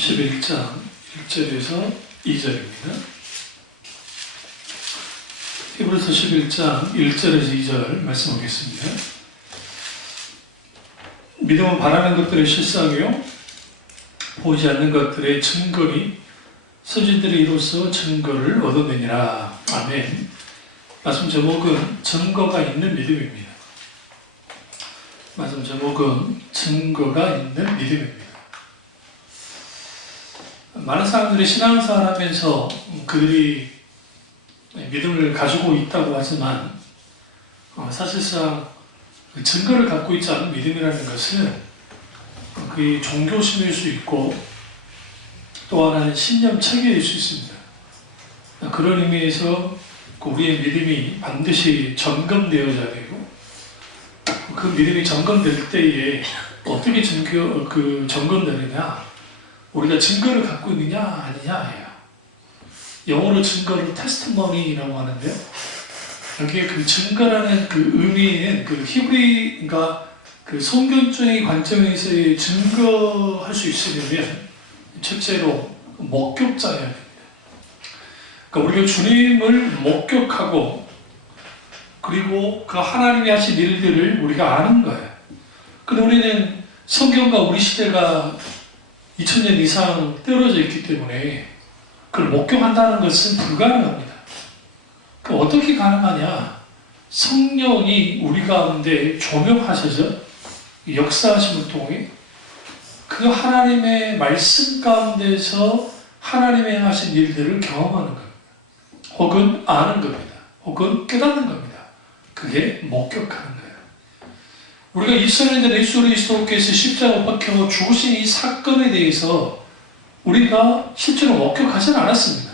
11장 1절에서 2절입니다. 히브리서 11장 1절에서 2절 말씀하겠습니다. 믿음은 바라는 것들의 실상이요 보이지 않는 것들의 증거니 선진들이 이로써 증거를 얻어내니라. 아멘. 말씀 제목은 증거가 있는 믿음입니다. 말씀 제목은 증거가 있는 믿음입니다. 많은 사람들이 신앙생활 하면서 그들이 믿음을 가지고 있다고 하지만 사실상 증거를 갖고 있지 않은 믿음이라는 것은 그게 종교심일 수 있고 또 하나는 신념 체계일 수 있습니다. 그런 의미에서 우리의 믿음이 반드시 점검되어야 되고 그 믿음이 점검될 때에 어떻게 점검되느냐, 우리가 증거를 갖고 있느냐 아니냐예요. 영어로 증거를 테스트머니라고 하는데요. 여기에 그 증거라는 그 의미는 그 히브리, 그러니까 그 성경적인 관점에서의 증거할 수 있으려면 첫째로 목격자여야 됩니다. 그러니까 우리가 주님을 목격하고 그리고 그 하나님이 하신 일들을 우리가 아는 거예요. 근데 우리는 성경과 우리 시대가 2000년 이상 떨어져 있기 때문에 그걸 목격한다는 것은 불가능합니다. 그럼 어떻게 가능하냐? 성령이 우리 가운데 조명하셔서 역사하심을 통해 그 하나님의 말씀 가운데서 하나님의 하신 일들을 경험하는 겁니다. 혹은 아는 겁니다. 혹은 깨닫는 겁니다. 그게 목격하는 거예요. 우리가 2000년 전 예수 그리스도께서 십자가 못 박혀 죽으신 이 사건에 대해서 우리가 실제로 목격하지는 않았습니다.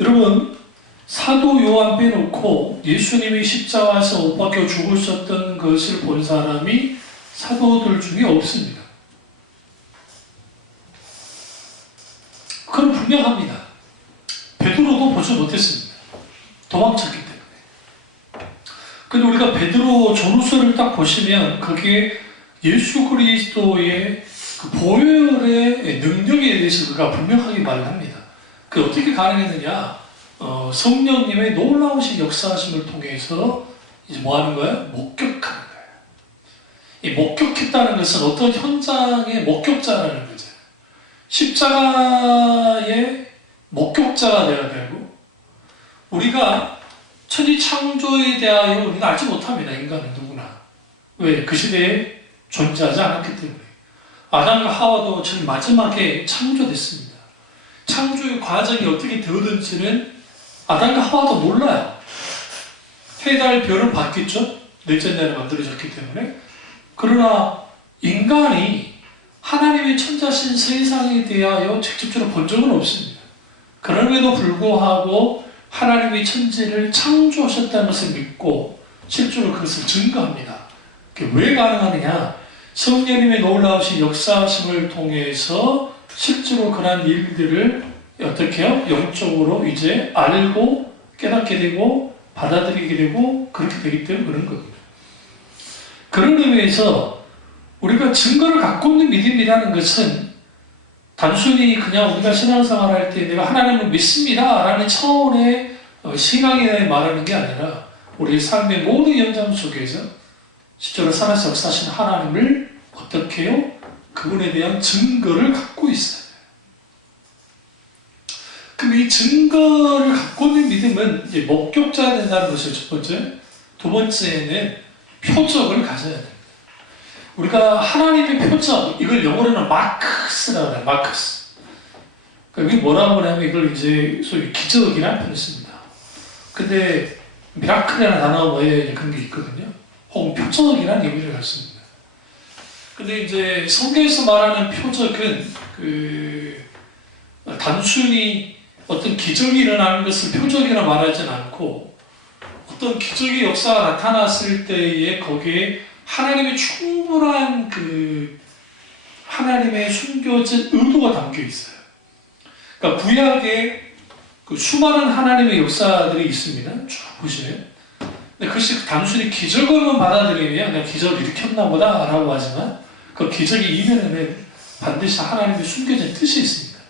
여러분, 사도 요한 빼놓고 예수님이 십자가에서 못 박혀 죽으셨던 것을 본 사람이 사도들 중에 없습니다. 그건 분명합니다. 베드로도 보지 못했습니다. 도망쳤기 때문에. 근데 우리가 베드로 전후서를 딱 보시면 거기에 예수 그리스도의 그 보혈의 능력에 대해서 그가 분명하게 말을 합니다. 그 어떻게 가능했느냐? 성령님의 놀라우신 역사하심을 통해서 이제 뭐 하는 거예요? 목격하는 거예요. 이 목격했다는 것은 어떤 현장의 목격자라는 거죠. 십자가의 목격자가 되어야 되고, 우리가 천지 창조에 대하여 우리가 알지 못합니다. 인간은 누구나. 왜? 그 시대에 존재하지 않았기 때문에. 아담과 하와도 제일 마지막에 창조됐습니다. 창조의 과정이 어떻게 되었는지는 아담과 하와도 몰라요. 해, 달, 별은 봤겠죠? 넷째 날에 만들어졌기 때문에. 그러나 인간이 하나님의 천자신 세상에 대하여 직접적으로 본 적은 없습니다. 그럼에도 불구하고 하나님의 천지를 창조하셨다는 것을 믿고 실제로 그것을 증거합니다. 그게 왜 가능하느냐? 성령님의 놀라우신 역사하심을 통해서 실제로 그러한 일들을 어떻게 해요? 영적으로 이제 알고 깨닫게 되고 받아들이게 되고 그렇게 되기 때문에 그런 겁니다. 그런 의미에서 우리가 증거를 갖고 있는 믿음이라는 것은 단순히 그냥 우리가 신앙생활 할 때 내가 하나님을 믿습니다 라는 차원의 신앙에 말하는 게 아니라 우리의 삶의 모든 연장 속에서 실제로 살아서 역사하신 하나님을 어떻게 해요? 그분에 대한 증거를 갖고 있어요. 그럼 이 증거를 갖고 있는 믿음은 이제 목격자가 된다는 것이 첫 번째. 두 번째는 표적을 가져야 됩니다. 우리가 하나님의 표적, 이걸 영어로는 마크스라고 해요. 마크스. 그러니까 이게 뭐라고 하냐면 이걸 이제 소위 기적이라는 표현을 씁니다. 근데 미라클이라는 단어가 뭐에 그런 게 있거든요. 혹은 표적이라는 의미를 갖습니다. 근데 이제 성경에서 말하는 표적은 단순히 어떤 기적이 일어나는 것을 표적이라 말하진 않고 어떤 기적의 역사가 나타났을 때에 거기에 하나님의 충분한 하나님의 숨겨진 의도가 담겨 있어요. 그러니까 구약에 수많은 하나님의 역사들이 있습니다. 쭉 보시면. 근데 그것이 단순히 기적으로만 받아들이면 그냥 기적을 일으켰나 보다 라고 하지만 그 기적의 이면에는 반드시 하나님의 숨겨진 뜻이 있습니다.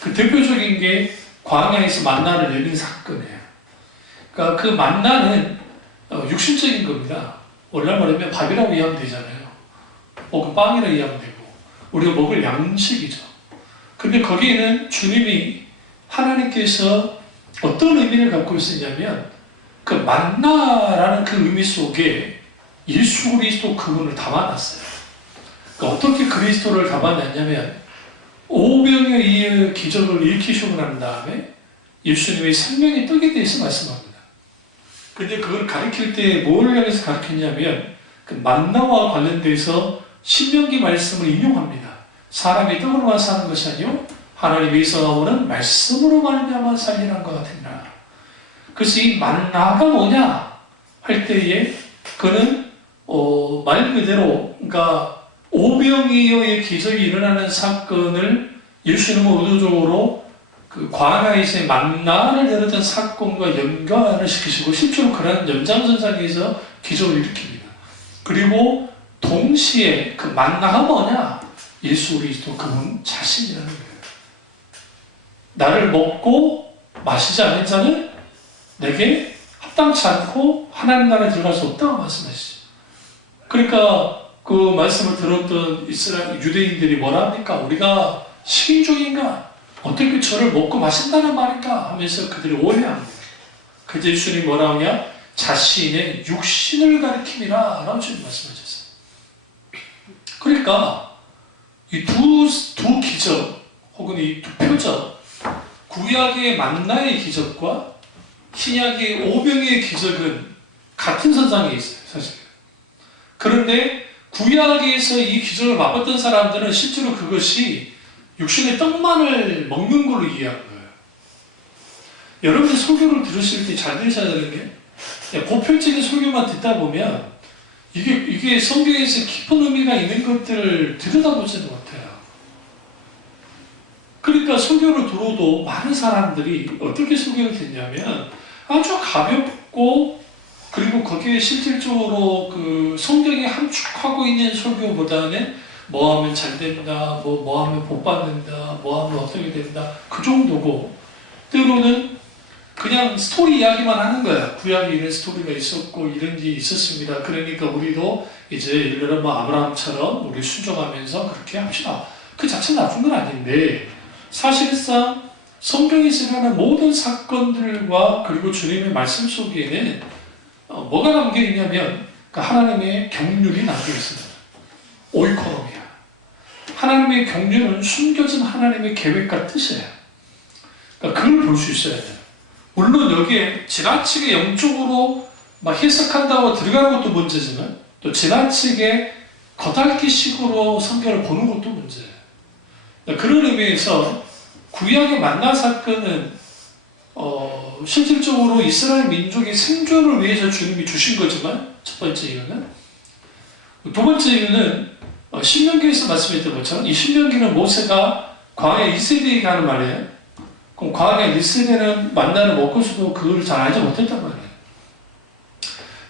그 대표적인 게 광야에서 만나를 내린 사건이에요. 그러니까 그 만나는 육신적인 겁니다. 원래 말하면 밥이라고 이해하면 되잖아요. 그 빵이라고 이해하면 되고 우리가 먹을 양식이죠. 근데 거기에는 주님이 하나님께서 어떤 의미를 갖고 있었냐면 그 만나라는 그 의미 속에 예수 그리스도 그분을 담아놨어요. 그러니까 어떻게 그리스도를 담아놨냐면 오병이어 이 기적을 일으키시고 난 다음에 예수님의 생명의 떡에 대해서 말씀합니다. 근데 그걸 가르칠 때 뭘 향해서 가르쳤냐면 그 만나와 관련돼서 신명기 말씀을 인용합니다. 사람이 떡으로만 사는 것이 아니요 하나님에서 나오는 말씀으로 말미암아 살리라는 것 같으니라. 그래서 이 만나가 뭐냐 할 때에 그는 말 그대로 그러니까 오병이어의 기적이 일어나는 사건을 예수님은 의도적으로 그 광야에서의 만나를 내렸던 사건과 연관을 시키시고 실제로 그런 연장선상에서 기적을 일으킵니다. 그리고 동시에 그 만나가 뭐냐? 예수 그리스도 그분 자신이라는 거예요. 나를 먹고 마시지 않는 자는 내게 합당치 않고 하나님 나라에 들어갈 수 없다고 말씀하시죠. 그러니까 그 말씀을 들었던 이스라엘 유대인들이 뭐라 합니까? 우리가 식인종인가? 어떻게 저를 먹고 마신다는 말인가? 하면서 그들이 오해합니다. 그래서 예수님이 뭐라 하냐? 자신의 육신을 가리킴이라 라고 주님 말씀하셨어요. 그러니까 이 두 기적 혹은 이 두 표적 구약의 만나의 기적과 신약의 오병이의 기적은 같은 선상에 있어요. 사실. 그런데 구약에서 이 기적을 맛봤던 사람들은 실제로 그것이 육신의 떡만을 먹는 걸로 이해한 거예요. 여러분들 설교를 들으실 때 잘 들으셔야 되는 게 보편적인 설교만 듣다 보면 이게 성경에서 깊은 의미가 있는 것들을 들여다보지는 못해요. 그러니까 설교를 들어도 많은 사람들이 어떻게 설교를 듣냐면 아주 가볍고 그리고 거기에 실질적으로 그 성경에 함축하고 있는 설교보다는 뭐 하면 잘 된다, 뭐 하면 복 받는다, 뭐 하면 어떻게 된다, 그 정도고, 때로는 그냥 스토리 이야기만 하는 거야. 구약에 이런 스토리가 있었고, 이런 게 있었습니다. 그러니까 우리도 이제 예를 들어 뭐 아브라함처럼 우리 순종하면서 그렇게 합시다. 그 자체는 나쁜 건 아닌데, 사실상 성경에서 일어나는 모든 사건들과 그리고 주님의 말씀 속에는 뭐가 담겨 있냐면, 하나님의 경륜이 담겨 있습니다. 오이코노미아. 하나님의 경륜은 숨겨진 하나님의 계획과 뜻이에요. 그러니까 그걸 볼 수 있어야 돼요. 물론 여기에 지나치게 영적으로 막 해석한다고 들어가는 것도 문제지만 또 지나치게 겉핥기식으로 성경을 보는 것도 문제예요. 그러니까 그런 의미에서 구약의 만나 사건은 실질적으로 이스라엘 민족의 생존을 위해서 주님이 주신 거지만 첫 번째 이유는 두 번째 이유는 신명기에서 말씀했던 것처럼 이 신명기는 모세가 광야 2세대에게 하는 말이에요. 그럼 광야 1세대는 만나를 먹고서도 그걸 잘 알지 못했단 말이에요.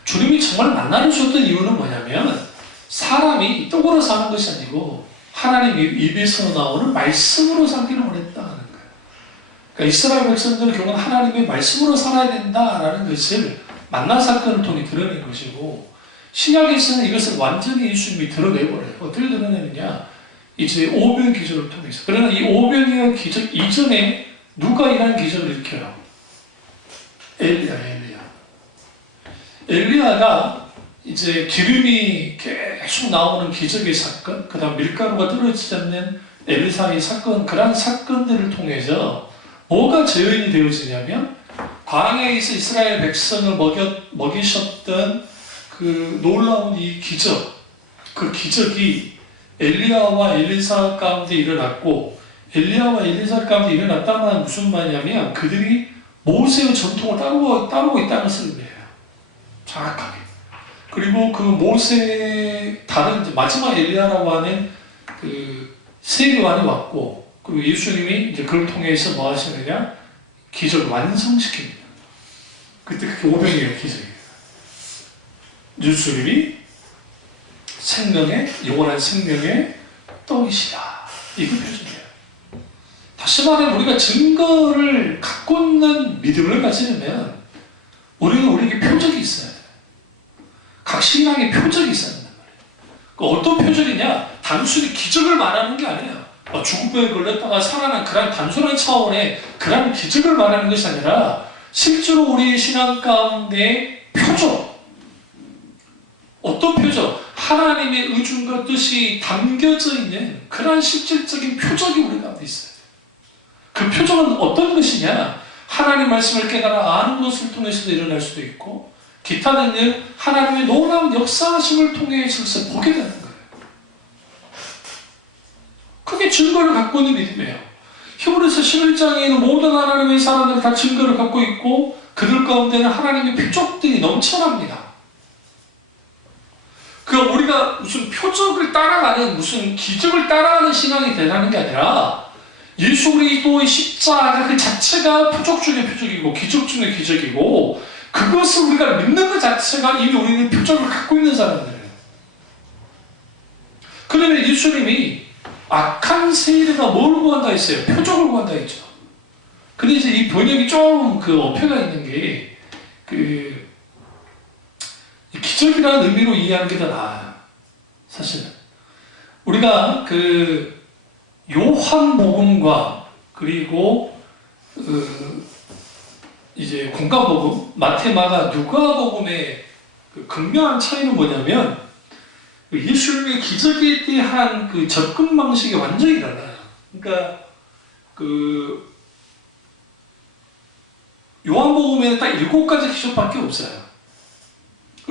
주님이 정말 만나를 주셨던 이유는 뭐냐면 사람이 떡으로 사는 것이 아니고 하나님 입에서 나오는 말씀으로 살기를 원했다는 거예요. 그러니까 이스라엘 백성들은 결국 하나님의 말씀으로 살아야 된다라는 것을 만나 사건을 통해 드러낸 것이고 신약에서는 이것을 완전히 예수님이 드러내버려요. 어떻게 드러내느냐? 이제 오병 기적을 통해서. 그러나 이 오병이어 기적 이전에 누가 이러한 기적을 일으켜요? 엘리야가 이제 기름이 계속 나오는 기적의 사건, 그 다음 밀가루가 떨어지지 않는 엘리사의 사건, 그러한 사건들을 통해서 뭐가 재현이 되어지냐면 광야에서 이스라엘 백성을 먹이셨던 그 놀라운 이 기적, 그 기적이 엘리야와 엘리사 가운데 일어났고 엘리야와 엘리사 가운데 일어났다는 말은 무슨 말이냐면 그들이 모세의 전통을 따르고 있다는 것을 의미해요. 정확하게. 그리고 그 모세의 다른 이제 마지막 엘리야라고 하는 그 세례관이 왔고 그리고 예수님이 이제 그걸 통해서 뭐 하시느냐? 기적을 완성시킵니다. 그때 그게 오병이어의 기적이에요. 예수님이 생명의 영원한 생명의 떡이시다. 이게 표적이에요. 다시 말하면 우리가 증거를 갖고 있는 믿음을 가지려면 우리는 우리에게 표적이 있어야 돼요. 각 신앙에 표적이 있어야 된단 말이에요. 어떤 표적이냐? 단순히 기적을 말하는 게 아니에요. 죽음에 걸렸다가 살아난 그런 단순한 차원의 그런 기적을 말하는 것이 아니라 실제로 우리의 신앙 가운데 표적, 어떤 표적? 하나님의 의중과 뜻이 담겨져 있는 그런 실질적인 표적이 우리 가운데 있어요. 그 표적은 어떤 것이냐? 하나님 말씀을 깨달아 아는 것을 통해서도 일어날 수도 있고 기타 등등 하나님의 놀라운 역사하심을 통해서 보게 되는 거예요. 그게 증거를 갖고 있는 믿음이에요. 히브리서 11장에 있는 모든 하나님의 사람들은 다 증거를 갖고 있고 그들 가운데는 하나님의 표적들이 넘쳐납니다. 그러니까 우리가 무슨 표적을 따라가는 무슨 기적을 따라가는 신앙이 되라는 게 아니라 예수 그리스도의 십자가 그 자체가 표적 중의 표적이고 기적 중의 기적이고 그것을 우리가 믿는 것 자체가 이미 우리는 표적을 갖고 있는 사람들이에요. 그러면 예수님이 악한 세리가 뭘 구한다 했어요? 표적을 구한다 했죠. 근데 이제 이 번역이 좀 어폐가 있는 게 기적이라는 의미로 이해하는 게 더 나아요. 사실은 우리가 요한복음과 그리고 이제 공가복음, 마태, 마가, 누가복음의 극명한 차이는 뭐냐면 예수님의 기적에 대한 접근 방식이 완전히 달라요. 그러니까 요한복음에는 딱 7가지 기적밖에 없어요.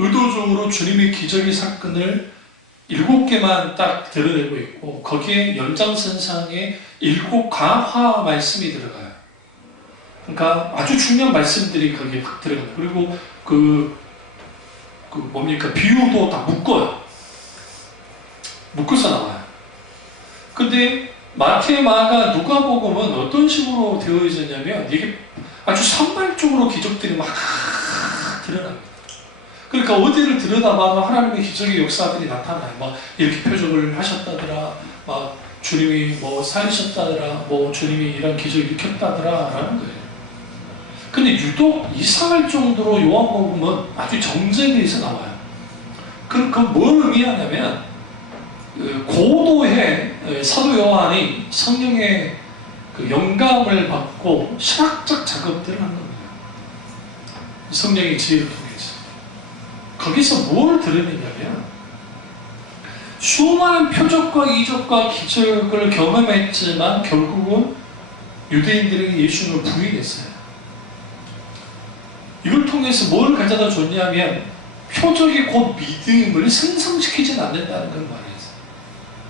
의도적으로 주님의 기적의 사건을 7개만 딱 드러내고 있고 거기에 연장선상에 7 강화 말씀이 들어가요. 그러니까 아주 중요한 말씀들이 거기에 딱 들어가요. 그리고 뭡니까? 비유도 다 묶어서 나와요. 근데 마태, 마가, 누가복음은 어떤 식으로 되어 있었냐면 이게 아주 산발적으로 기적들이 막 드러납니다. 그러니까 어디를 들여다봐도 하나님의 기적의 역사들이 나타나요. 막 이렇게 표적을 하셨다더라, 막 주님이 뭐 살리셨다더라, 뭐 주님이 이런 기적을 일으켰다더라 라는 거예요. 근데 유독 이상할 정도로 요한복음은 아주 정제돼서 나와요. 그럼 뭘 의미하냐면 고도의 사도 요한이 성령의 영감을 받고 신학적 작업들을 한 겁니다. 성령의 지혜를 통해서. 거기서 뭘 드러내냐면 수많은 표적과 이적과 기적을 경험했지만 결국은 유대인들에게 예수님을 부인했어요. 이걸 통해서 뭘 가져다 줬냐면 표적이 곧 믿음을 생성시키지는 않는다는 걸 말했어요.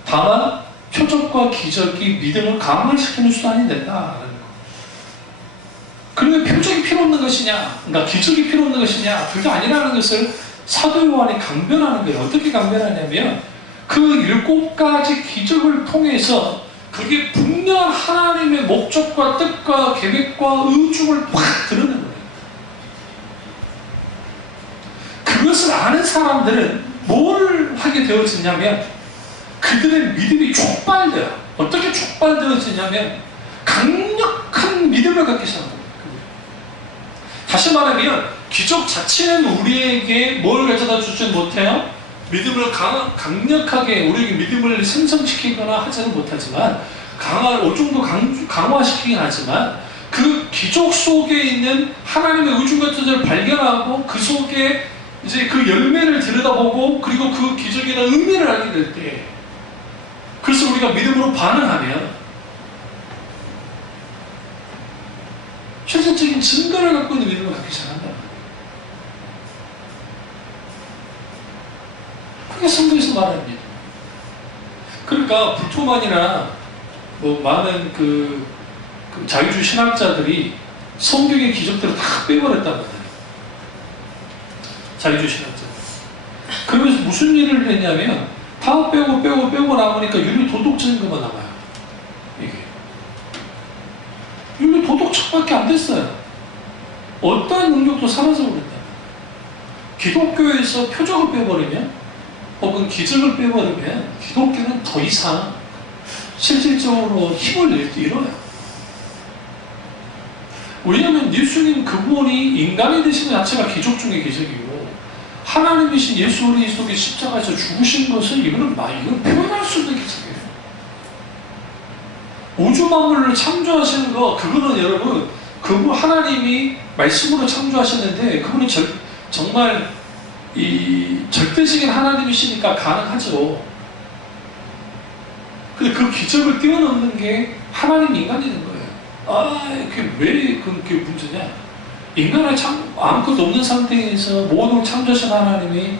다만 표적과 기적이 믿음을 강화시키는 수단이 된다는 거. 그러면 표적이 필요 없는 것이냐, 그러니까 기적이 필요 없는 것이냐, 그게 아니라는 것을 사도 요한이 강변하는 거예요. 어떻게 강변하냐면 그 7가지 기적을 통해서 그게 분명한 하나님의 목적과 뜻과 계획과 의중을 확 드러내는 거예요. 그것을 아는 사람들은 뭘 하게 되어지냐면 그들의 믿음이 촉발돼요. 어떻게 촉발되어지냐면 강력한 믿음을 갖기 시작합니다. 다시 말하면 기적 자체는 우리에게 뭘 가져다 주지 못해요? 믿음을 강력하게 우리에게 믿음을 생성시키거나 하지는 못하지만 어느 정도 강화시키긴 하지만 그 기적 속에 있는 하나님의 의중과 뜻을 발견하고 그 속에 이제 그 열매를 들여다보고 그리고 그 기적이라는 의미를 알게 될 때 그래서 우리가 믿음으로 반응하면 실질적인 증거를 갖고 있는 믿음을 갖기 시작한다. 그게 성경에서 말하는 믿음. 그러니까 불토만이나 뭐 많은 그 자유주의 신학자들이 성경의 기적들을 다 빼버렸단 말이에요. 자유주의 신학자들. 그러면서 무슨 일을 했냐면 다 빼고 남으니까 윤리 도덕적인 것만 남아요. 이게. 윤리 도덕책밖에 안 됐어요. 어떠한 능력도 사라져버린다. 기독교에서 표적을 빼버리면 혹은 기적을 빼버리면 기독교는 더 이상 실질적으로 힘을 잃어요. 왜냐하면 예수님 그분이 인간이 되신 것 자체가 기적 중의 기적이고 하나님이신 예수 그리스도의 십자가에서 죽으신 것을 이건 표현할 수 없는 기적이에요. 우주 만물을 창조하시는 거 그거는 여러분 그분 하나님이 말씀으로 창조하셨는데 그분은 정말 이 절대적인 하나님이시니까 가능하죠. 근데 그 기적을 뛰어넘는 게 하나님 인간이 된 거예요. 그게 왜 그게 문제냐? 인간을 아무것도 없는 상태에서 모든 걸 창조하신 하나님이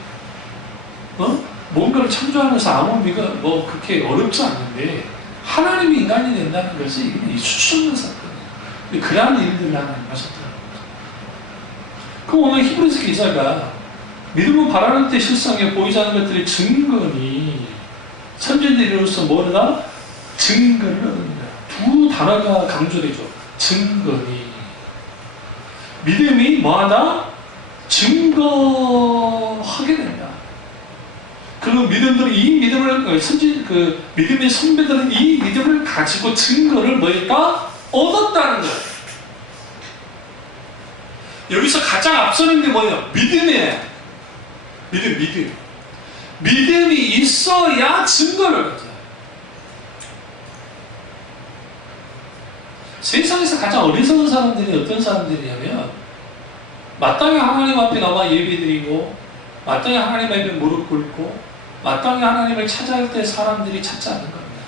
뭔가를 창조하면서 아무 그렇게 어렵지 않는데 하나님이 인간이 된다는 것이 이건 수없는 사건이에요. 그러한 일들을 하나님 하셨더라고요. 그럼 오늘 히브리서 기자가 믿음은 바라는 때 실상에 보이지 않는 것들의 증거니 선진들이로서 뭐다? 증거를 얻는다. 두 단어가 강조되죠. 증거니. 믿음이 뭐하다? 증거하게 된다. 그리고 믿음들이 이 믿음을 믿음의 선배들은 이 믿음을 가지고 증거를 뭐였다? 얻었다는 거예요. 여기서 가장 앞서는 게 뭐예요? 믿음이에요. 믿음. 믿음이 있어야 증거를 가져요. 세상에서 가장 어리석은 사람들이 어떤 사람들이냐면 마땅히 하나님 앞에 나와 예배드리고 마땅히 하나님 앞에 무릎 꿇고 마땅히 하나님을 찾아야 할 때 사람들이 찾지 않는 겁니다.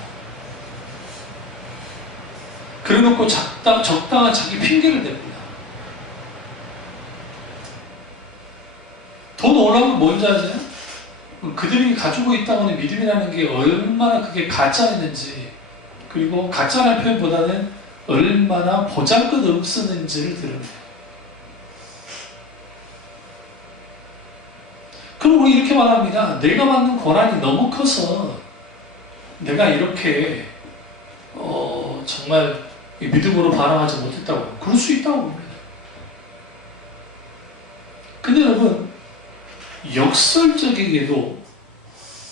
그래놓고 적당한 자기 핑계를 댑니다. 더 놀라운 건 뭔지 아세요? 그들이 가지고 있다고 하는 믿음이라는 게 얼마나 그게 가짜였는지 그리고 가짜라는 표현보다는 얼마나 보잘것없었는지를 드러내요. 그럼 우리 이렇게 말합니다. 내가 받는 고난이 너무 커서 내가 이렇게 정말 믿음으로 반응하지 못했다고 그럴 수 있다고 봅니다. 근데 여러분 역설적이게도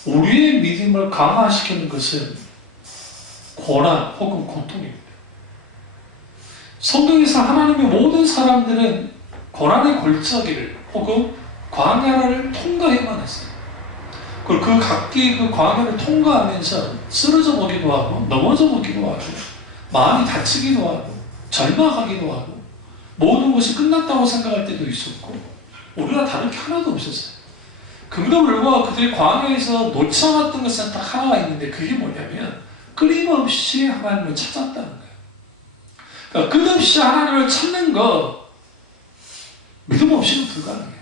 우리의 믿음을 강화시키는 것은 고난 혹은 고통입니다. 성경에서 하나님의 모든 사람들은 고난의 골짜기를 혹은 광야를 통과해만 했어요. 그리고 그 각기 그 광야를 통과하면서 쓰러져 보기도 하고 넘어져 보기도 하고 마음이 다치기도 하고 절망하기도 하고 모든 것이 끝났다고 생각할 때도 있었고 우리가 다른 게 하나도 없었어요. 그럼에도 불구하고 그들이 광야에서 놓지 않았던 것은 딱 하나가 있는데 그게 뭐냐면 끊임없이 하나님을 찾았다는 거예요. 그러니까 끝없이 하나님을 찾는 거 믿음 없이는 불가능해요.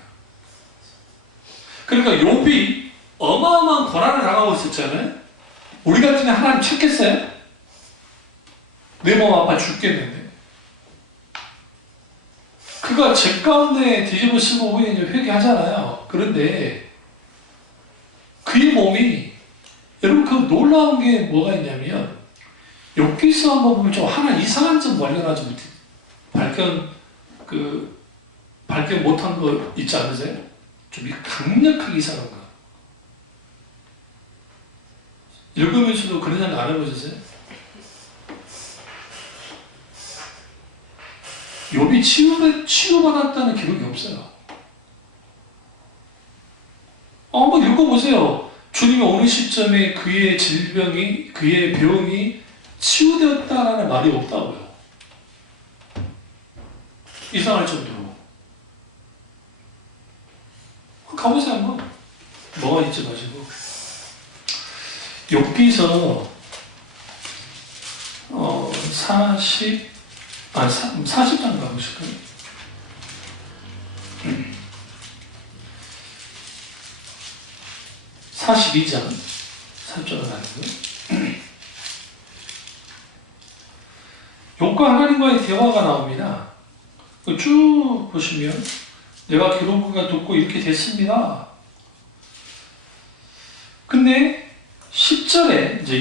그러니까 욥이 어마어마한 고난을 당하고 있었잖아요. 우리 같으면 하나님 찾겠어요? 내 몸 아파 죽겠는데. 그가 죄 가운데 뒤집어 쓰고 후에 이제 회개하잖아요. 그런데 그의 몸이 여러분 그 놀라운 게 뭐가 있냐면 욥기서 한번 보면 좀 하나 이상한 점 발견하지 못해. 발견 못한 거 있지 않으세요? 좀 강력하게 이상한 거. 읽으면서도 그런 생각 안 해보셨어요? 욥이 치유받았다는 기록이 없어요. 한번 읽어보세요. 주님이 어느 시점에 그의 질병이, 그의 병이 치유되었다라는 말이 없다고요. 이상할 정도로. 가보세요 한번. 뭐가 있지 가지고. 욥기서 40장 가보실까요? 42장 3절은 아니고요. 욥과 하나님과의 대화가 나옵니다. 쭉 보시면 내가 기록을 듣고 이렇게 됐습니다. 근데 10절에 이제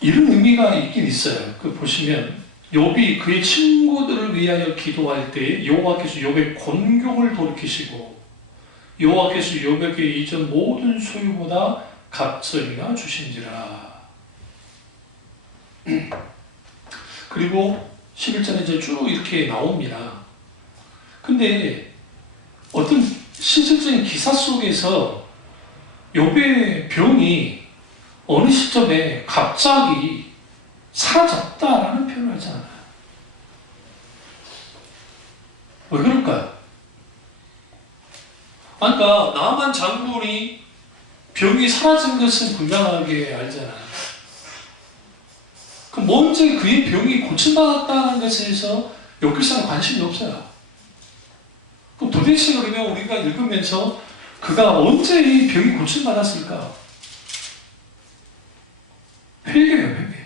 이런 의미가 있긴 있어요. 보시면 욥이 그의 친구들을 위하여 기도할 때 여호와께서 욥의 곤경을 돌이키시고 여호와께서 욥에게 이전 모든 소유보다 갑절이나 주신지라. 그리고 11절에 이제 쭉 이렇게 나옵니다. 근데 어떤 실질적인 기사 속에서 욥의 병이 어느 시점에 갑자기 사라졌다라는 표현을 하지 않아요. 왜 그럴까요? 그러니까 나만 장군이 병이 사라진 것은 분명하게 알잖아요. 그럼 언제 그의 병이 고침받았다는 것에 대해서 욥기서는 관심이 없어요. 그럼 도대체 그러면 우리가 읽으면서 그가 언제 이 병이 고침받았을까? 회개예요, 회개.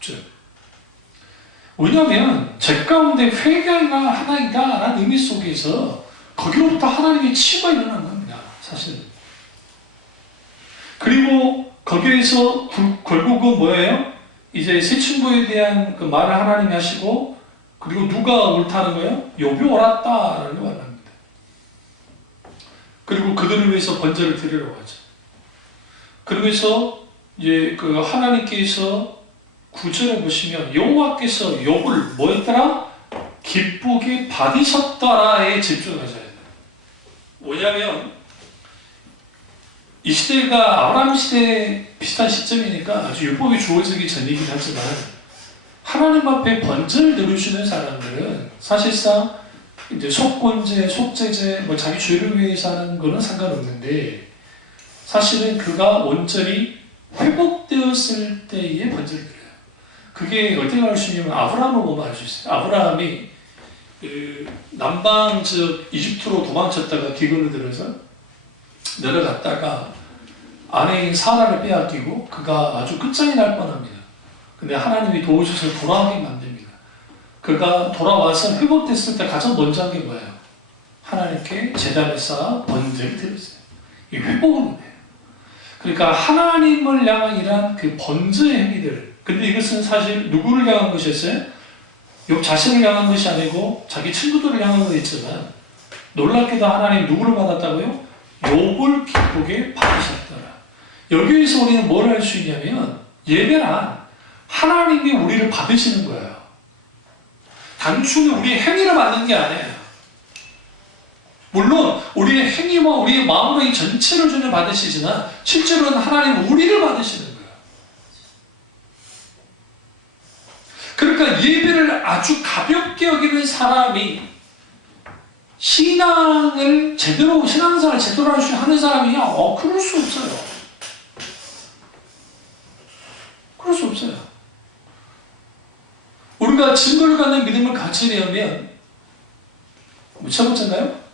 6절. 왜냐하면 제 가운데 회개가 하나이다라는 의미 속에서 거기로부터 하나님의 치유가 일어난 겁니다. 사실은. 그리고 거기에서 결국은 뭐예요? 이제 새 친구에 대한 그 말을 하나님이 하시고, 그리고 누가 옳다는 거예요? 욥이 옳았다라는 걸 말합니다. 그리고 그들을 위해서 번제를 드리려고 하죠. 그러면서 이제 그 하나님께서 9절에 보시면 여호와께서 욥을 뭐 했더라? 기쁘게 받으셨더라에 집중하셔야 돼요. 뭐냐면 이 시대가 아브라함 시대 비슷한 시점이니까 아주 율법이 주어지기 전이긴 하지만 하나님 앞에 번제를 드려주는 사람들은 사실상 이제 속건제, 속죄제, 뭐 자기 죄를 위해서 하는 거는 상관없는데 사실은 그가 온전히 회복되었을 때의 번제를 드려요. 그게 어떻게 알 수 있냐면 아브라함을 보면 알 수 있어요. 아브라함이 그 남방 즉 이집트로 도망쳤다가 기근을 들어서 내려갔다가 아내인 사라를 빼앗기고 그가 아주 끝장이 날 뻔합니다. 근데 하나님이 도우셔서 돌아오게 만듭니다. 그가 돌아와서 회복됐을 때 가장 먼저 한 게 뭐예요? 하나님께 제단을 쌓아 번제를 드렸어요. 이 회복을 해요. 그러니까 하나님을 향한 이러한 그 번제의 행위들. 근데 이것은 사실 누구를 향한 것이었어요? 욥 자신을 향한 것이 아니고 자기 친구들을 향한 거였지만 놀랍게도 하나님 누구를 받았다고요? 욥을 기쁘게 받으셨더라. 여기에서 우리는 뭘 할 수 있냐면 예배란 하나님이 우리를 받으시는 거예요. 단순히 우리의 행위를 받는 게 아니에요. 물론 우리의 행위와 우리의 마음으로 이 전체를 전혀 받으시지만 실제로는 하나님은 우리를 받으시는 거예요. 그러니까 예배를 아주 가볍게 여기는 사람이 신앙을 제대로, 신앙생활을 제대로 하는 사람이야? 그럴 수 없어요. 그럴 수 없어요. 우리가 증거를 갖는 믿음을 가지려면 첫 번째인가요?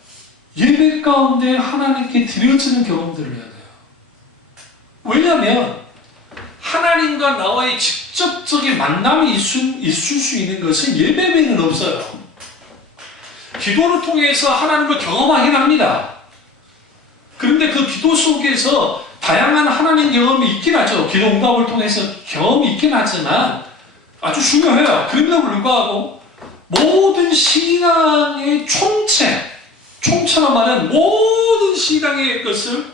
예배 가운데 하나님께 드려지는 경험들을 해야 돼요. 왜냐하면 하나님과 나와의 직접적인 만남이 있을 수 있는 것은 예배 외에는 없어요. 기도를 통해서 하나님을 경험하긴 합니다. 그런데 그 기도 속에서 다양한 하나님 경험이 있긴 하죠. 기도 응답을 통해서 경험이 있긴 하지만 아주 중요해요. 그럼에도 불구하고 모든 신앙의 총체로 말하는 모든 신앙의 것을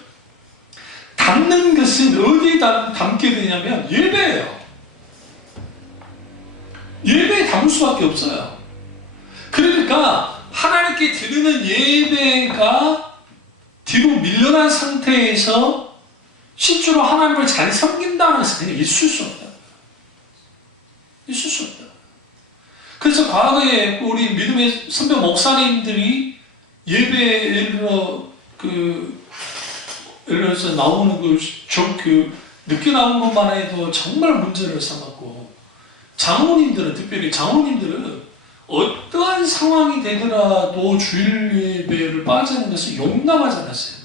담는 것은 어디에 담게 되냐면 예배예요. 예배에 담을 수밖에 없어요. 그러니까 하나님께 드리는 예배가 뒤로 밀려난 상태에서 실제로 하나님을 잘 섬긴다는 것은 그냥 있을 수 없다. 있을 수 없다. 그래서 과거에 우리 믿음의 선배 목사님들이 예배 예를 들어서 나오는 늦게 나오는 것만 해도 정말 문제를 삼았고, 장로님들은, 특별히 장로님들은 어떠한 상황이 되더라도 주일 예배를 빠지는 것을 용납하지 않았어요.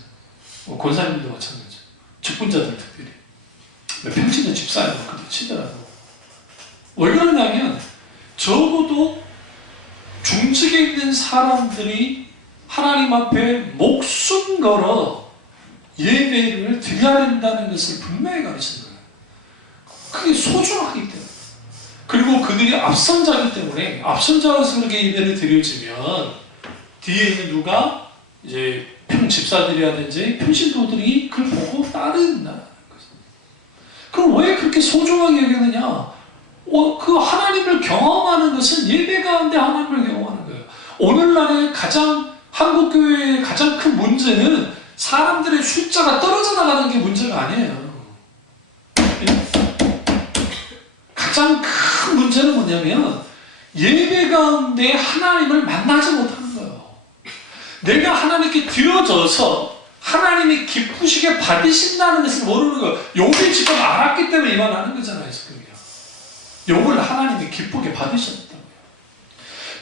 권사님도 마찬가지죠. 직분자들 특별히. 평신도 집사야 그렇게 치더라도. 왜 그러냐면 적어도 중직에 있는 사람들이 하나님 앞에 목숨 걸어 예배를 드려야 된다는 것을 분명히 가르치는 거예요. 그게 소중하기 때문에. 그리고 그들이 앞선자이기 때문에 앞선자로서 그렇게 예배를 드려지면 뒤에 있는 누가 이제 집사들이라든지 평신도들이 그걸 보고 따른다는 거죠. 그걸 왜 그렇게 소중하게 여기느냐? 그 하나님을 경험하는 것은 예배 가운데 하나님을 경험하는 거예요. 오늘날의 한국교회의 가장 큰 문제는 사람들의 숫자가 떨어져 나가는 게 문제가 아니에요. 가장 큰 문제는 뭐냐면 예배 가운데 하나님을 만나지 못하는 거예요. 내가 하나님께 드려져서 하나님이 기쁘시게 받으신다는 것을 모르는 거예요. 욥이 지금 알았기 때문에 이만하는 거잖아요. 지금요. 욥을 하나님이 기쁘게 받으셨다고요.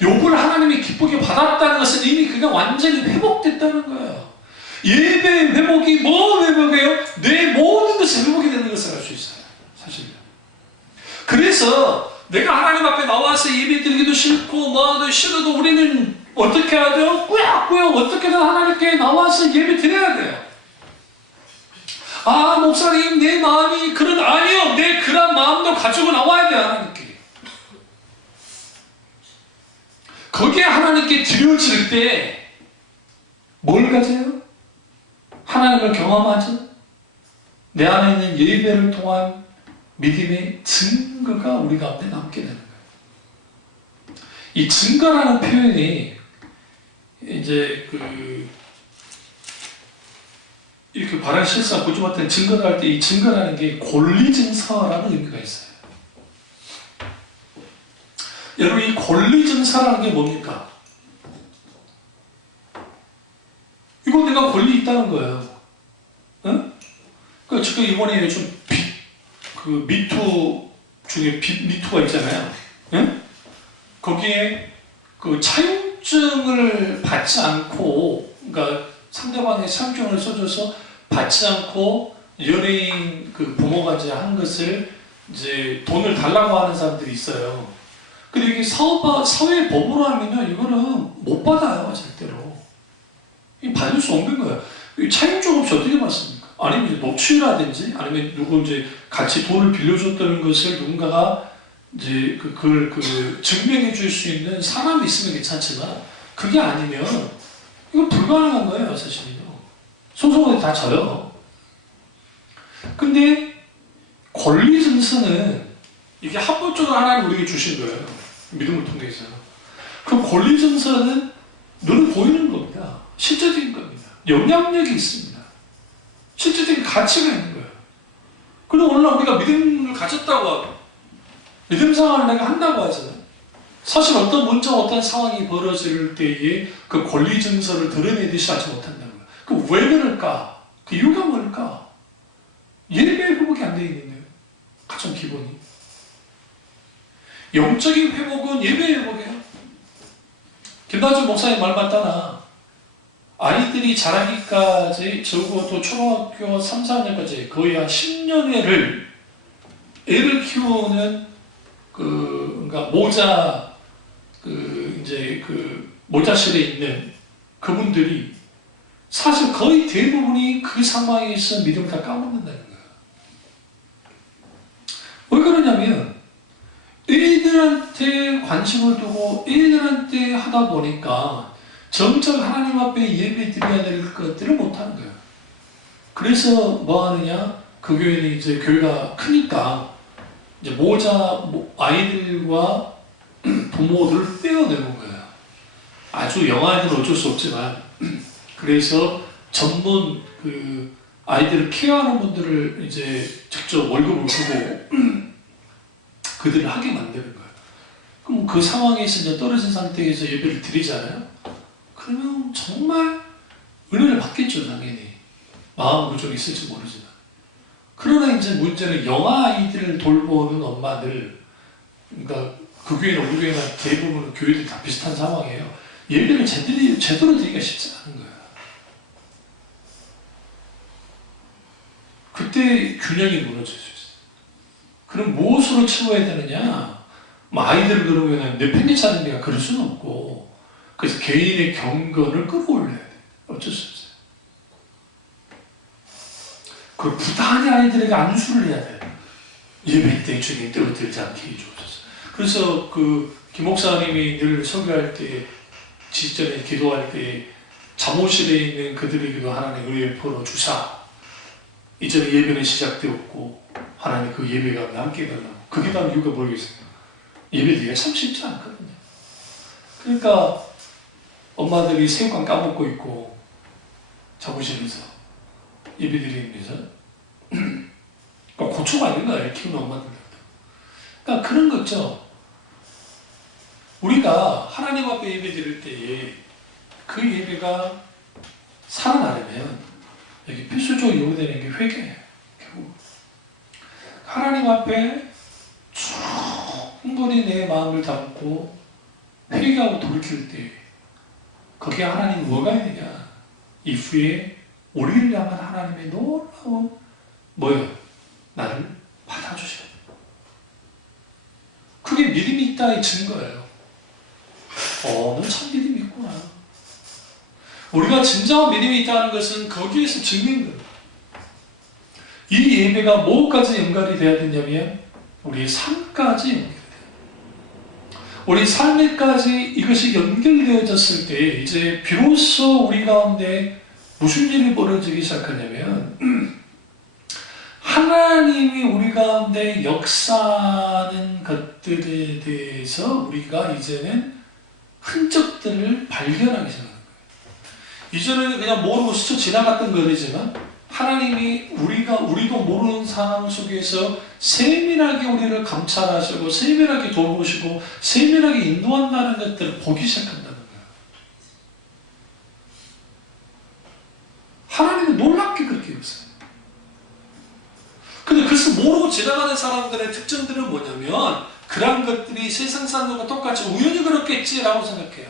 욥을 하나님이 기쁘게 받았다는 것은 이미 그가 완전히 회복됐다는 거예요. 예배의 회복이 뭐 회복이에요? 내 모든 것이 회복이 되는 것을 알 수 있어요. 사실요. 그래서 내가 하나님 앞에 나와서 예배 드리기도 싫고 뭐하도 싫어도 우리는 어떻게 해야 돼요? 꾸역꾸역 어떻게든 하나님께 나와서 예배 드려야 돼요. 아, 목사님 내 마음이 아니요, 내 그런 마음도 가지고 나와야 돼요. 하나님께. 거기에 하나님께 드려질 때 뭘 가져요? 하나님을 경험하죠. 내 안에 있는 예배를 통한 믿음의 증거가 우리 가운데 남게 되는 거예요. 이 증거라는 표현이 이제 이렇게 발언 실사 구조 같은 증거를 할 때 이 증거라는 게 권리증서라는 의미가 있어요. 여러분, 이 권리증서라는 게 뭡니까? 이거 내가 권리 있다는 거예요. 응? 그 지금 이번에 요즘 미투 중에 미투가 있잖아요. 응? 거기에 그 차용증을 받지 않고, 그러니까 상대방의 차용증을 써줘서 받지 않고 연예인 그 부모가 이제 한 것을 이제 돈을 달라고 하는 사람들이 있어요. 근데 이게 사회 법으로 하면은 이거는 못 받아요, 절대로. 이 받을 수 없는 거예요. 차용증 없이 어떻게 받습니까? 아니면 녹취라든지 아니면 누구 이제 같이 돈을 빌려줬다는 것을 누군가가 이제 그걸 증명해 줄 수 있는 사람이 있으면 괜찮지만 그게 아니면 이거 불가능한 거예요, 사실은요. 소송에 다 져요. 근데 권리 증서는 이게 합법적으로 하나님 우리에게 주신 거예요. 믿음을 통해서. 그 권리 증서는 눈에 보이는 겁니다. 실제적인 겁니다. 영향력이 있습니다. 실제적인 가치가 있는 거예요. 그리고 오늘날 우리가 믿음을 가졌다고 하고 믿음 생활을 내가 한다고 하잖아요. 사실 어떤 문제와 어떤 상황이 벌어질 때에 그 권리 증서를 드러내듯이 하지 못한다는 거예요. 그 왜 그럴까? 그 이유가 뭘까? 예배 회복이 안 되어 있는데요. 가장 기본이. 영적인 회복은 예배 회복이에요. 김다준 목사님 말 맞다나 아이들이 자라기까지 적어도 초등학교 3, 4학년까지 거의 한 10년을 애를 키우는 그러니까 모자실에 있는 그분들이 사실 거의 대부분이 그 상황에서 믿음을 다 까먹는다는 거예요. 왜 그러냐면 애들한테 관심을 두고 애들한테 하다 보니까 정작 하나님 앞에 예배 드려야 될 것들을 못하는 거예요. 그래서 뭐 하느냐? 그 교회는 이제 교회가 크니까 이제 아이들과 부모들을 떼어내는 거예요. 아주 영아이들은 어쩔 수 없지만 그래서 전문 아이들을 케어하는 분들을 이제 직접 월급을 주고 그들을 하게 만드는 거예요. 그럼 그 상황에서 이제 떨어진 상태에서 예배를 드리잖아요. 그러면 정말 은혜를 받겠죠, 당연히. 마음 구정이 있을지 모르지만. 그러나 이제 문제는 영아 아이들을 돌보는 엄마들, 그러니까 그 교회나 우리 교회나 대부분 교회들이 다 비슷한 상황이에요. 예배를 제대로 드리기가 쉽지 않은 거예요. 그때 균형이 무너질 수 있어요. 그럼 무엇으로 채워야 되느냐? 뭐 아이들을 그러면 내 편리차는 데가 그럴 수는 없고, 그래서 개인의 경건을 끌어올려야 돼. 어쩔 수 없어요. 그 부단히 아이들에게 안수를 해야 돼. 예배 때 주님 떨어뜨리지 않게 해주옵소서. 그래서 김 목사님이 늘 설교할 때, 지전에 기도할 때 잠옷실에 있는 그들에게도 하나님 은혜를 풀어 주사. 이전에 예배는 시작되었고 하나님 그 예배가 함께 해달라고. 그게 다른 이유가 모르겠어요. 예배드리기가 참 쉽지 않거든요. 그러니까 엄마들이 새우깡 까먹고 있고 자부심에서 예배드리면서 그러니까 고초가 있는 거예요. 키우는 엄마들도. 그러니까 그런 거죠. 우리가 하나님 앞에 예배드릴 때에 그 예배가 살아나려면 여기 필수적으로 요구되는 게 회개예요. 결국 하나님 앞에 충분히 내 마음을 담고 회개하고 돌이킬 때 거기에 하나님 뭐가 있느냐? 이후에 우리를 향한 하나님의 놀라운 뭐예요? 나를 받아주셔. 그게 믿음이 있다의 증거예요. 너 참 믿음이 있구나. 우리가 진정한 믿음이 있다는 것은 거기에서 증명된 거예요. 이 예배가 뭐까지 연결이 돼야 되냐면 우리의 삶까지 연결돼야 돼요. 우리 삶에까지 이것이 연결되어졌을 때 이제 비로소 우리 가운데 무슨 일이 벌어지기 시작하냐면 하나님이 우리 가운데 역사하는 것들에 대해서 우리가 이제는 흔적들을 발견하기 시작하는 거예요. 이전에는 그냥 모르고 스쳐 지나갔던 거지만 하나님이 우리도 모르는 상황 속에서 세밀하게 우리를 감찰하시고 세밀하게 돌보시고 세밀하게 인도한다는 것들을 보기 시작한다는 거예요. 하나님은 놀랍게 그렇게 했어요. 근데 그것을 모르고 지나가는 사람들의 특징들은 뭐냐면 그런 것들이 세상 사람들과 똑같이 우연히 그렇겠지라고 생각해요.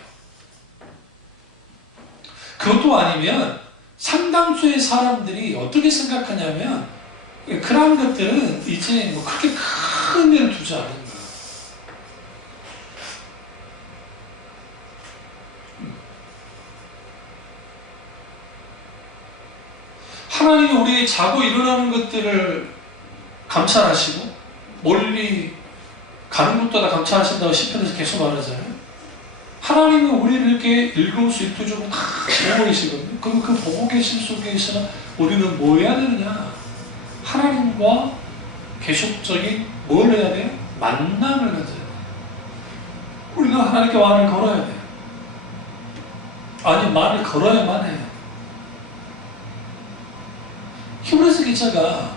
그것도 아니면 상당수의 사람들이 어떻게 생각하냐면 그런 것들은 이제 뭐 그렇게 큰 의미를 두지 않는 거예요. 하나님이 우리 자고 일어나는 것들을 감찰하시고 멀리 가는 것도 다 감찰하신다고 시편에서 계속 말하잖아요. 하나님은 우리를 이렇게 일거수 일투족을 다 보고 계시거든요. 그럼 그 보고 계신 속에서 우리는 뭐 해야 되느냐? 하나님과 계속적인 뭘 해야 돼요? 만남을 가져야 돼요. 우리는 하나님께 말을 걸어야 돼요. 아니, 말을 걸어야만 해요. 히브리서 기자가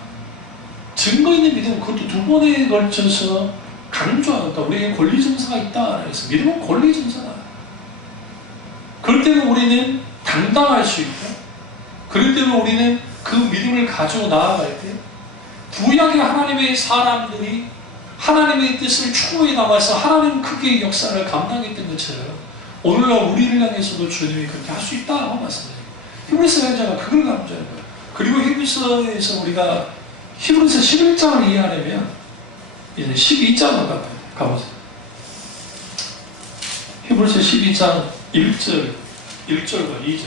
증거 있는 믿음, 그것도 두 번에 걸쳐서 강조하니까 우리에게 권리정사가 있다. 그래서 믿음은 권리정사다. 그럴 때는 우리는 당당할 수 있고, 그럴 때는 우리는 그 믿음을 가지고 나아갈 때, 구약의 하나님의 사람들이 하나님의 뜻을 충분히 담아서 하나님 크게 역사를 감당했던 것처럼 오늘날 우리를 향해서도 주님이 그렇게 할 수 있다고 말씀해요. 히브리서 기자가 그걸 강조하는 거예요. 그리고 히브리서에서 우리가 히브리서 11장을 이해하려면 이제 12장으로 가보세요. 히브리서 12장 1절과 2절.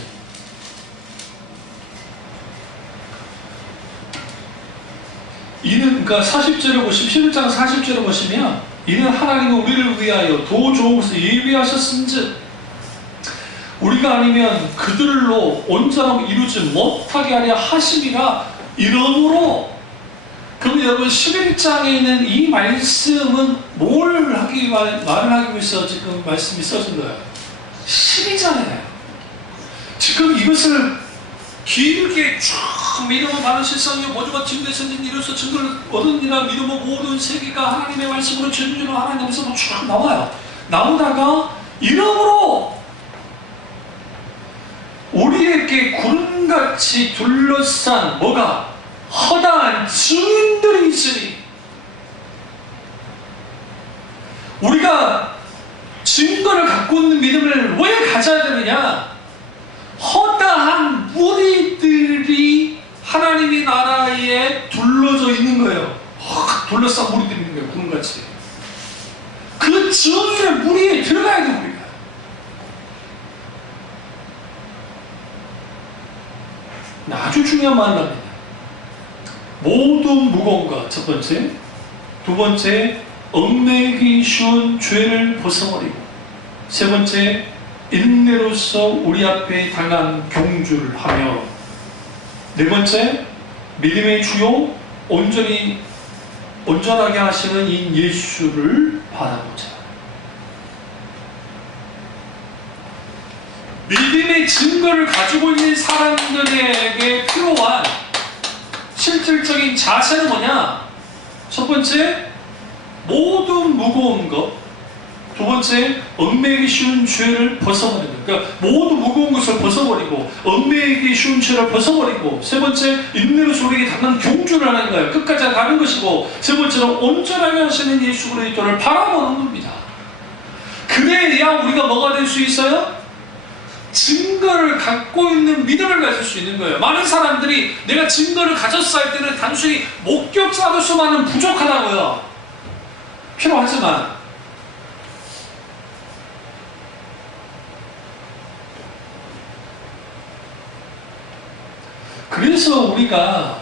이는, 그러니까 40절에 보시면, 11장 40절에 보시면, 이는 하나님이 우리를 위하여 더 좋은 것을 예비하셨은즉, 우리가 아니면 그들로 온전함을 이루지 못하게 하려 하심이라 이러므로. 그럼 여러분 11장에는 이 말씀은 뭘 말을 하기 위해서 지금 말씀이 써진 거예요? 12장이에요. 지금 이것을 길게 쭉 믿음을 받은 세상에 모두가 증거의 선진 이로서 증거를 얻으니라 믿음을 모든 세계가 하나님의 말씀으로 전주로 하나님에서 쭉 나와요. 나오다가 이러므로 우리에게 구름같이 둘러싼 뭐가? 허다한 증인들이 있으니. 우리가 증거를 갖고 있는 믿음을 왜 가져야 되느냐? 허다한 무리들이 하나님의 나라에 둘러져 있는 거예요. 둘러싼 무리들이 있는 거예요. 구름같이. 그 증인의 무리에 들어가야 돼요. 우리가. 아주 중요한 말을 합니다. 모든 무거운 것, 첫 번째. 두 번째, 얽매기 쉬운 죄를 벗어버리고. 세 번째, 인내로서 우리 앞에 당한 경주를 하며. 네 번째, 믿음의 주요 온전히 온전하게 하시는 이 예수를 바라보자. 믿음의 증거를 가지고 있는 사람들에게 필요한 실질적인 자세는 뭐냐? 첫 번째, 모든 무거운 것. 두 번째, 얽매이기 쉬운 죄를 벗어버리는 것. 그러니까 모든 무거운 것을 벗어버리고 얽매이기 쉬운 죄를 벗어버리고, 세 번째, 인내로 소리에 닿는 경주를 하는 거예요. 끝까지 가는 것이고, 세 번째는 온전하게 하시는 예수 그리스도를 바라보는 겁니다. 그래야 우리가 뭐가 될 수 있어요? 증거를 갖고 있는 믿음을 가질 수 있는 거예요. 많은 사람들이 내가 증거를 가졌어 할 때는 단순히 목격자로서만은 부족하다고요. 필요하지만 그래서 우리가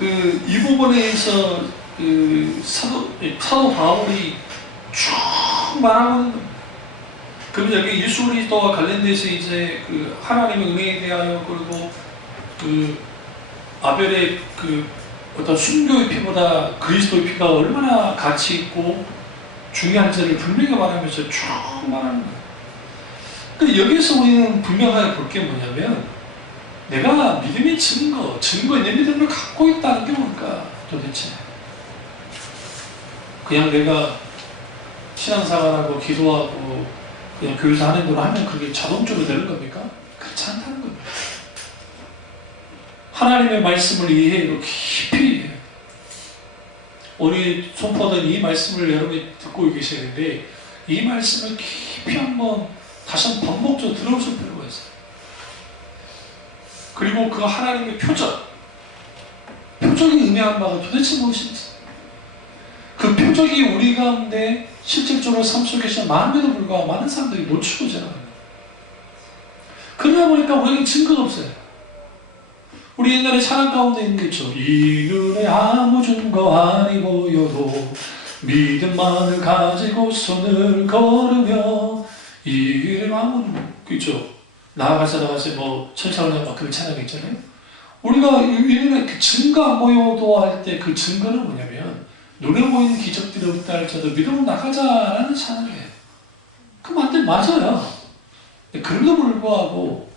이 부분에서 사도 바울이 쭉 말하고 있는 겁니다. 그럼 여기 예수 그리스도와 관련돼서 이제 하나님의 은혜에 대하여, 그리고 아벨의 어떤 순교의 피보다 그리스도의 피가 얼마나 가치 있고 중요한지를 분명히 말하면서 쭉 말하는 거예요. 근데 여기서 우리는 분명하게 볼 게 뭐냐면, 내가 믿음의 증거 내 믿음을 갖고 있다는 게 뭘까 도대체? 그냥 내가 신앙생활하고 기도하고 그냥 교회에서 하는 대로 하면 그게 자동적으로 되는 겁니까? 그렇지 않다는 겁니다. 하나님의 말씀을 이해하고 깊이, 우리 손포는 이 말씀을 여러분이 듣고 계시는데 이 말씀을 깊이 한번 다시 한번 반복적으로 들어볼 필요가 있어요. 그리고 그 하나님의 표적이 의미하는 바가 도대체 무엇인지, 그 표적이 우리 가운데 실질적으로 삶 속에서 많음에도 불구하고 많은 사람들이 놓치고 지나가는 거예요. 그러다 보니까 우리에게 증거가 없어요. 우리 옛날에 찬양 가운데 있는 게 있죠. 이 눈에 아무 증거 아니 보여도 믿음만을 가지고 손을 걸으며 이 길을 아무 그죠? 나아가서 천사를 막 그 찬양이 있잖아요. 우리가 이 눈에 그 증거 안 보여도 할 때 그 증거는 뭐냐면, 눈에 보이는 기적들이 없다 할지라도 믿음으로 나가자라는 찬양이에요. 그 맞아요. 그럼에도 불구하고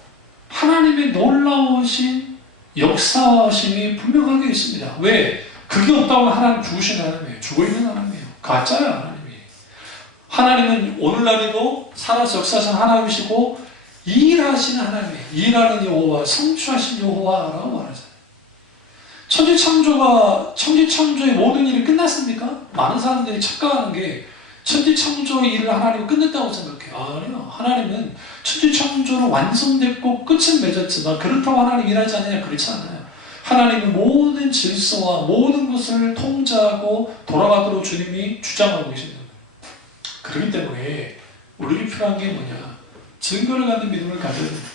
하나님의 놀라우신 역사심이 분명하게 있습니다. 왜? 그게 없다고 하나님 죽으신 하나님이에요. 죽어있는 하나님이에요. 가짜예요, 하나님이. 하나님은 오늘날에도 살아서 역사하신 하나님이시고 일하시는 하나님이에요. 일하는 여호와, 성취하신 여호와라고 말하잖아요. 천지창조의 모든 일이 끝났습니까? 많은 사람들이 착각하는 게 천지창조의 일을 하나님이 끝냈다고 생각해요. 아니요. 하나님은 천지창조는 완성됐고 끝은 맺었지만 그렇다고 하나님 일하지 않느냐? 그렇지 않아요. 하나님은 모든 질서와 모든 것을 통제하고 돌아가도록 주님이 주장하고 계십니다. 그렇기 때문에 우리에게 필요한 게 뭐냐? 증거를 갖는 믿음을 가져야 됩니다.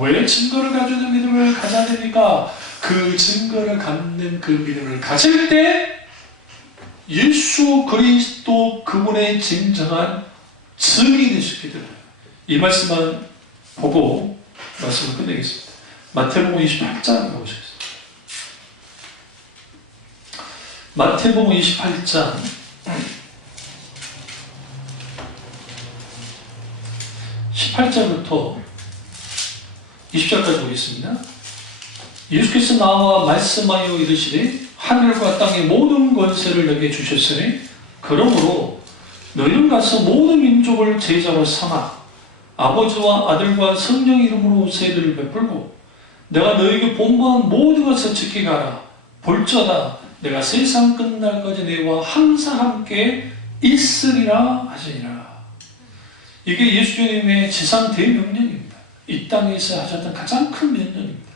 왜 증거를 가지는 믿음을 가져야 됩니까? 그 증거를 갖는 그 믿음을 가질 때 예수 그리스도 그분의 진정한 증인이 될 수 있게 됩니다. 이 말씀만 보고 말씀을 끝내겠습니다. 마태복음 28장 보시겠습니다. 마태복음 28장 18절부터 20절까지 보겠습니다. 예수께서 나와 말씀하여 이르시되 하늘과 땅의 모든 권세를 내게 주셨으니 그러므로 너희는 가서 모든 민족을 제자로 삼아 아버지와 아들과 성령 이름으로 세례를 베풀고 내가 너희에게 본고한 모든 것을 지키게 하라. 볼지어다 내가 세상 끝날까지 너희와 항상 함께 있으리라 하시니라. 이게 예수님의 지상 대명령입니다. 이 땅에서 하셨던 가장 큰 명령입니다.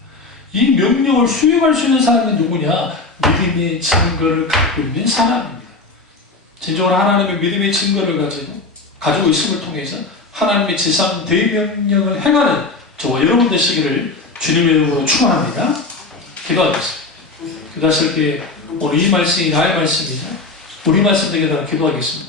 이 명령을 수행할 수 있는 사람이 누구냐? 믿음의 증거를 갖고 있는 사람입니다. 진정으로 하나님의 믿음의 증거를 가지고 있음을 통해서 하나님의 지상 대명령을 행하는 저와 여러분 되시기를 주님의 이름으로 축원합니다. 기도하겠습니다. 기도하실 때 오늘 이 말씀이 나의 말씀이자 우리 말씀 되게 달아 기도하겠습니다.